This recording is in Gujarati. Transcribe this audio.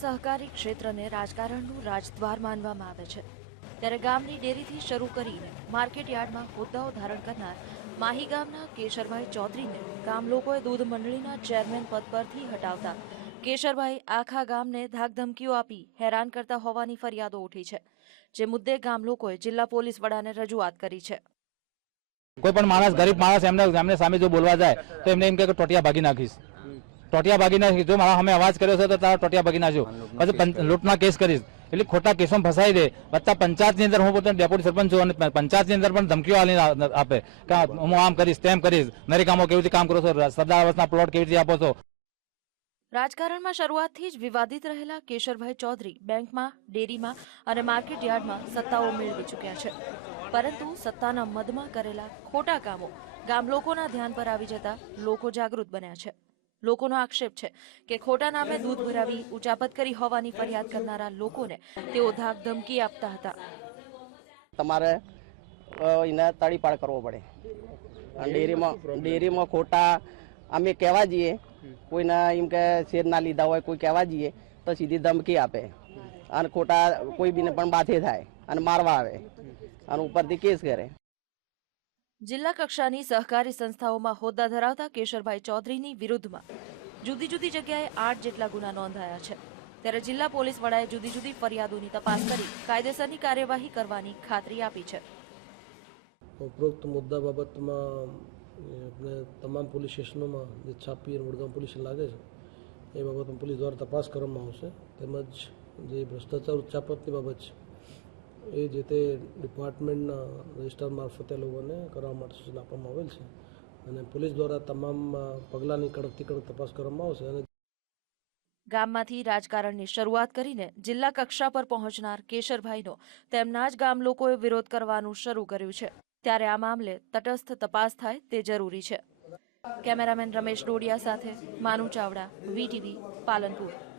સહકારી ક્ષેત્રને રાજકારણનું રાજદ્વાર માનવામાં આવે છે. ત્યારે ગામની ડેરીથી શરૂ કરીને માર્કેટ યાર્ડમાં હોદ્દાઓ ધારણ કરનાર માહી ગામના કેશરભાઈ ચૌધરીને ગામ લોકોએ દૂધ મંડળીના ચેરમેન પદ પરથી હટાવતા કેશરભાઈ આખા ગામને ધાકધમકીઓ આપી હેરાન કરતા હોવાની ફરિયાદો ઉઠી છે, જે મુદ્દે ગામ લોકોએ જિલ્લા પોલીસ વડાને રજૂઆત કરી છે. કોઈ પણ માણસ ગરીબ માણસ એમને એમને સામે જો બોલવા જાય તો એમને એમ કે ટોટિયા ભાગી નાખીશ. ટોટિયા ભાગી નાખીશ જો મારા સામે અવાજ કર્યો છે તો તારા ટોટિયા ભાગી નાખજો પછી લૂંટના કેસ કરીશ. એટલે ખોટા કેસોમાં ફસાઈ દે. બધા પંચાયતની અંદર હું પોતે ડેપ્યુટી સરપંચ છું અને પંચાયતની અંદર પણ ધમકીઓ આલી આપે. કે હું આમ કરીશ તેમ કરીશ. નરેકામો કેવી રીતે કામ કરો છો? સરદાર આવાસના પ્લોટ કેવી રીતે આપો છો? રાજકારણમાં શરૂઆતથી જ વિવાદિત રહેલા કેશરભાઈ ચૌધરી બેંકમાં ડેરીમાં અને માર્કેટ યાર્ડમાં સત્તાઓ મેળવી ચૂક્યા છે. પરંતુ સત્તાના મદમાં કરેલા ખોટા કામો ગામ લોકોના ધ્યાન પર આવી જતા લોકો જાગૃત બન્યા છે. લોકોનો આક્ષેપ છે કે ખોટા નામે દૂધ ભરાવી, ઉચાપત કરી હોવાની ફરિયાદ કરનારા લોકોને તેઓ ધાક ધમકી આપતા હતા. તમારે એને તળીપાળ કરવો પડે. ડેરીમાં ડેરીમાં ખોટા, અમે કહેવા જઈએ, કોઈને એમ કે શેર ના લીધા હોય, કોઈ કહેવા જઈએ, તો સીધી ધમકી આપે. અને ખોટા કોઈ બીને પણ બાથે થાય અને મારવા આવે. અને ઉપરથી કેસ કરે. જિલ્લા કક્ષાની સહકારી સંસ્થાઓમાં હોદ્દા ધરાવતા કેશરભાઈ ચૌધરીની વિરુદ્ધમાં જુદી જુદી જગ્યાએ આઠ જેટલા ગુના નોંધાયા છે. ત્યારે જિલ્લા પોલીસ વડાએ જુદી જુદી ફરિયાદોની તપાસ કરી કાયદેસરની કાર્યવાહી કરવાની ખાતરી આપી છે. ઉપરોક્ત મુદ્દા બાબતમાં તમામ પોલીસ સ્ટેશનોમાં જે છાપી અને વડગામ પોલીસ લાગે છે, એ બાબતમાં પોલીસ દ્વારા તપાસ કરવામાં આવશે. તેમજ જે ભ્રષ્ટાચાર ઉચ્ચાપતની બાબત છે એ જે તે ડિપાર્ટમેન્ટના રજિસ્ટર મારફતે લોકોને કરવા માટે સૂચના આપવામાં આવેલ છે. અને પોલીસ દ્વારા તમામ પગલાંની કડકથી કડક તપાસ કરવામાં આવશે અને ગામમાંથી રાજકારણની શરૂઆત કરીને જિલ્લા કક્ષા પર પહોંચનાર કેશરભાઈનો તેમના જ ગામ લોકોએ વિરોધ કરવાનું શરૂ કર્યું છે. ત્યારે આ મામલે તટસ્થ તપાસ થાય તે જરૂરી છે. કેમેરામેન રમેશ ડોડિયા સાથે માનુ ચાવડા, વીટીવી, પાલનપુર.